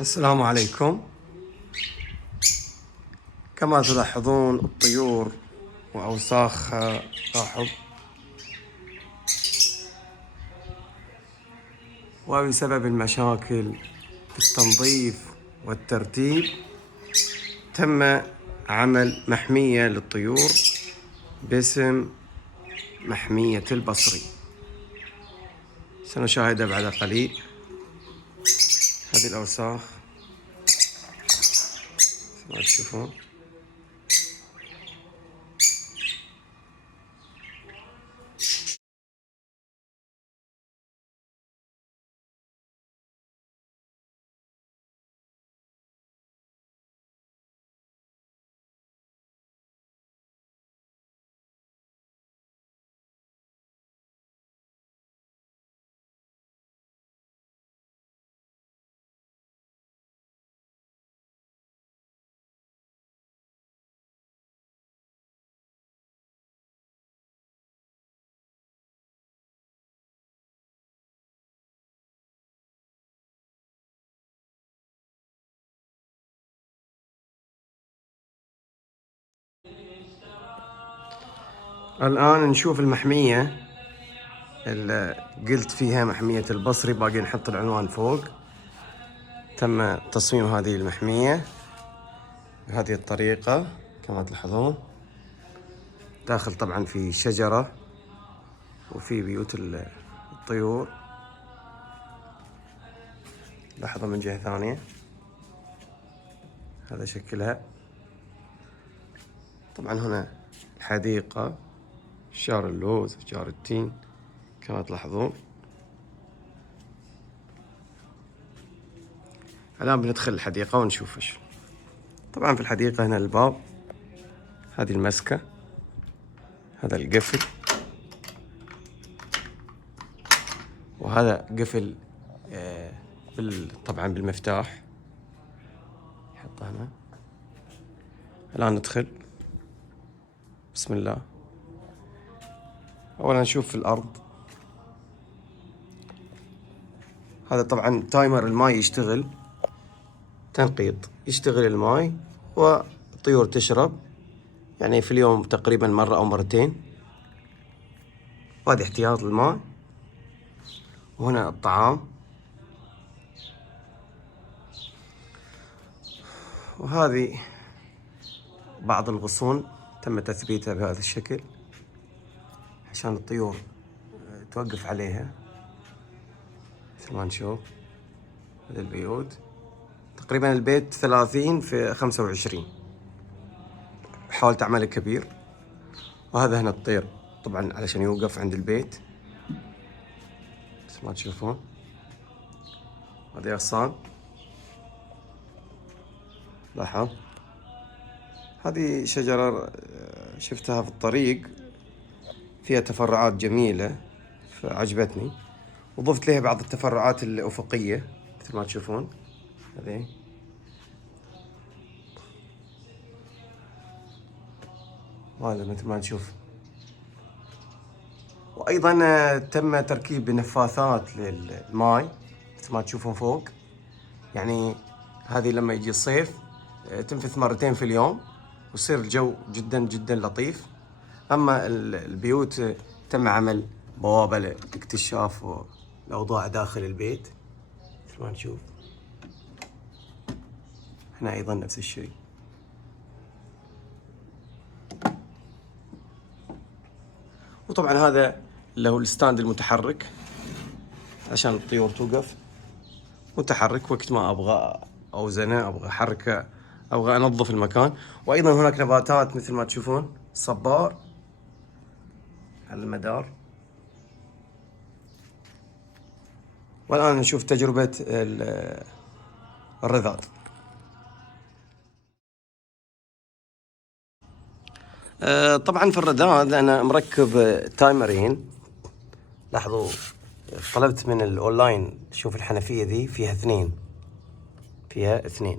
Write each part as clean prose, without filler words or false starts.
السلام عليكم. كما تلاحظون الطيور وأوساخها راحوا، وبسبب المشاكل في التنظيف والترتيب تم عمل محمية للطيور باسم محمية البصري. سنشاهدها بعد قليل. هذه الأوساخ ما تشوفون. الآن نشوف المحمية اللي قلت فيها محمية البصري، باقي نحط العنوان فوق. تم تصميم هذه المحمية بهذه الطريقة كما تلاحظون. داخل طبعا في شجرة وفي بيوت الطيور. لاحظوا من جهة ثانية هذا شكلها. طبعا هنا الحديقة، أشجار اللوز، أشجار التين كما تلاحظون. الآن بندخل الحديقة ونشوف ايش. طبعا في الحديقة هنا الباب، هذه المسكة، هذا القفل، وهذا قفل طبعا بالمفتاح يحطه هنا. الآن ندخل. بسم الله. أولا نشوف في الأرض. هذا طبعا تايمر الماي يشتغل، تنقيط يشتغل الماي والطيور تشرب، يعني في اليوم تقريبا مرة أو مرتين. وهذا احتياط الماء. وهنا الطعام. وهذه بعض الغصون تم تثبيتها بهذا الشكل عشان الطيور توقف عليها. مثل ما نشوف هذه البيوت، تقريبا البيت 30 في 25، حاولت أعمله كبير. وهذا هنا الطير طبعا علشان يوقف عند البيت مثل ما تشوفون. هذه أغصان. لاحظ هذه شجرة شفتها في الطريق فيها تفرعات جميلة فعجبتني، وضفت لها بعض التفرعات الأفقية مثل ما تشوفون. هذه وهذا مثل ما نشوف. وأيضا تم تركيب نفاثات للماء مثل ما تشوفون فوق. يعني هذه لما يجي الصيف تنفث مرتين في اليوم ويصير الجو جدا جدا لطيف. أما البيوت تم عمل بوابة لاكتشاف الأوضاع داخل البيت مثل ما نشوف. هنا أيضا نفس الشيء. وطبعا هذا اللي هو الستاند المتحرك عشان الطيور توقف متحرك وقت ما أبغى أوزنه، أبغى أحركه، أبغى أنظف المكان. وأيضا هناك نباتات مثل ما تشوفون، صبار على المدار. والآن نشوف تجربة الرذاذ. طبعا في الرذاذ أنا مركب تايمرين. لاحظوا طلبت من الأونلاين، شوف الحنفية ذي فيها اثنين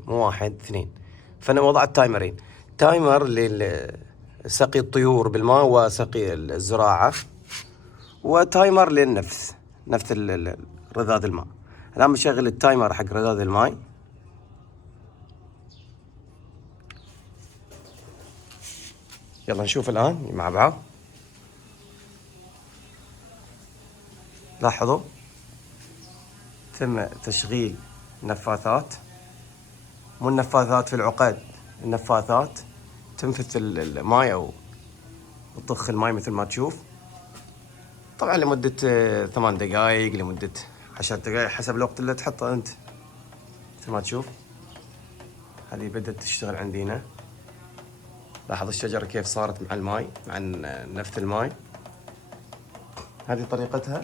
مو واحد، اثنين. فأنا وضعت تايمرين، تايمر لسقي الطيور بالماء وسقي الزراعة، وتايمر للنفس، نفس رذاذ الماء. الآن بشغل التايمر حق رذاذ الماء يلا نشوف الآن مع بعض. لاحظوا تم تشغيل النفاثات، مو النفاثات في العقد، النفاثات تنفث الماء أو تضخ الماء مثل ما تشوف. طبعا لمدة 8 دقائق لمدة 10 دقائق حسب الوقت اللي تحطه أنت. مثل ما تشوف هذه بدأت تشتغل عندنا. لاحظ الشجرة كيف صارت مع الماء، مع نفث الماء. هذه طريقتها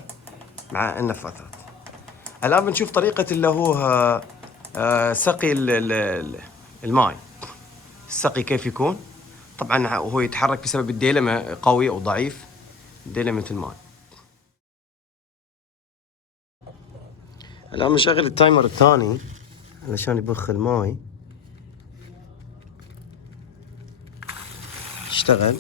مع النفاثات. الآن بنشوف طريقة اللي هو سقي الماء. السقي كيف يكون؟ طبعا هو يتحرك بسبب الديلمة قوي أو ضعيف، ديلمة الماء. الآن بنشغل التايمر الثاني علشان يبخ الماء. اشتغل.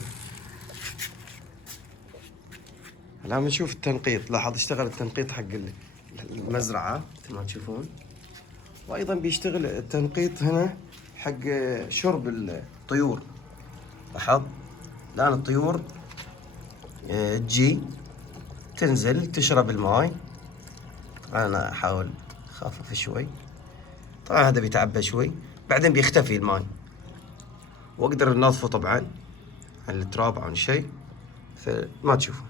الآن بنشوف التنقيط. لاحظ اشتغل التنقيط حق المزرعة مثل ما تشوفون، وأيضا بيشتغل التنقيط هنا حق شرب الطيور. لاحظ الآن الطيور تجي تنزل تشرب الماء. طبعا أنا أحاول أخفف شوي. طبعا هذا بيتعبى شوي، بعدين بيختفي الماء وأقدر نظفه طبعا عن التراب أو عن شيء فما تشوفون.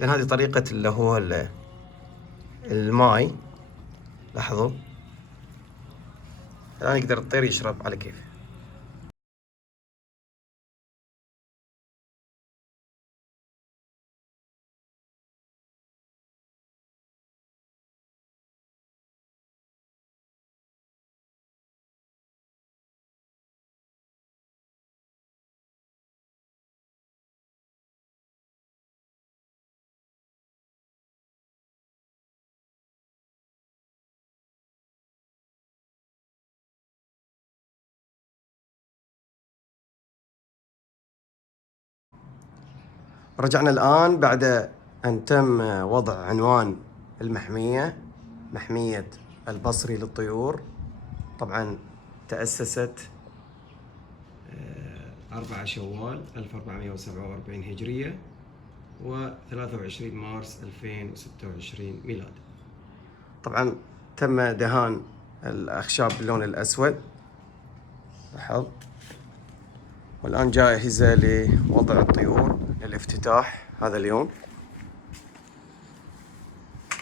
إذن هذه طريقة اللي هو الماء. لاحظوا الآن يقدر الطير يشرب على كيفه. رجعنا الآن بعد أن تم وضع عنوان المحمية، محمية البصري للطيور. طبعا تأسست 4 شوال 1447 هجرية و23 مارس 2026 ميلادي. طبعا تم دهان الأخشاب باللون الأسود. لاحظ. والآن جاهزة لوضع الطيور للافتتاح هذا اليوم.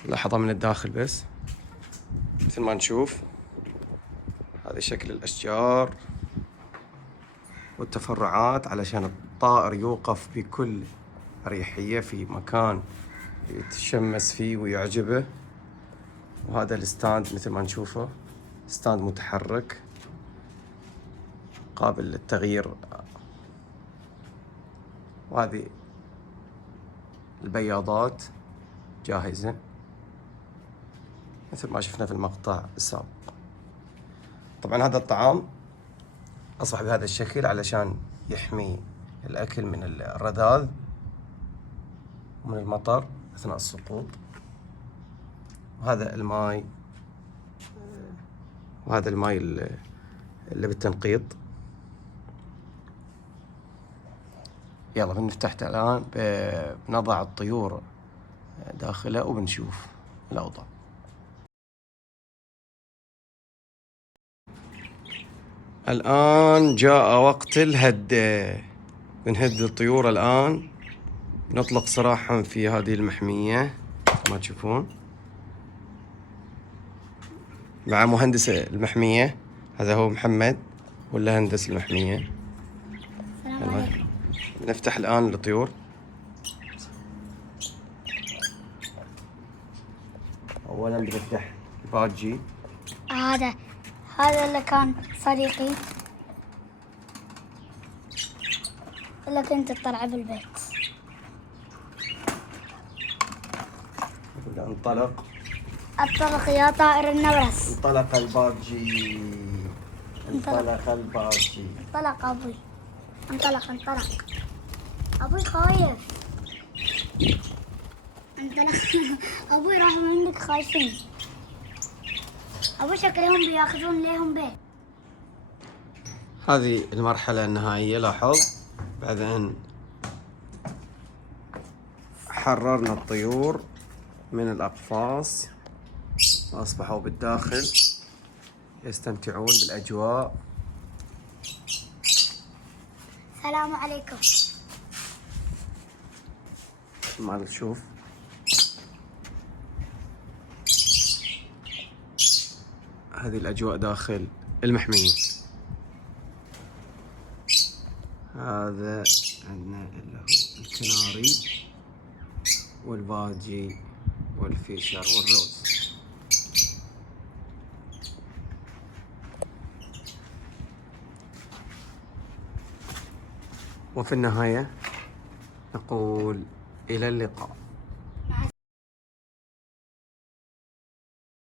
لحظة من الداخل بس مثل ما نشوف هذا شكل الأشجار والتفرعات علشان الطائر يوقف بكل أريحية في مكان يتشمس فيه ويعجبه. وهذا الستاند مثل ما نشوفه ستاند متحرك قابل للتغيير. وهذه البياضات جاهزة مثل ما شفنا في المقطع السابق. طبعا هذا الطعام أصبح بهذا الشكل علشان يحمي الأكل من الرذاذ ومن المطر أثناء السقوط. وهذا الماء، وهذا الماء اللي بالتنقيط. يلا بنفتح الآن، بنضع الطيور داخله وبنشوف الأوضاع. الآن جاء وقت الهد. بنهد الطيور الآن، نطلق سراحهم في هذه المحمية ما تشوفون مع مهندس المحمية. هذا هو محمد ولا هندس المحمية. السلام عليكم. نفتح الآن الطيور. أولا بنفتح الباجي. هذا اللي كان صديقي اللي كنت تطلع بالبيت. انطلق يا طائر النورس. انطلق الباجي. انطلق الباجي. انطلق أبوي. انطلق. أبوي خايف. انطلق. أبوي راح منك خايفين. أبوي شكلهم بياخذون ليهم بيت. هذه المرحلة النهائية. لاحظ بعد أن حررنا الطيور من الأقفاص وأصبحوا بالداخل يستمتعون بالأجواء. السلام عليكم. ما نشوف هذه الأجواء داخل المحمية. هذا عندنا اللي هو الكناري والباجي والفيشر والروز. وفي النهاية نقول إلى اللقاء.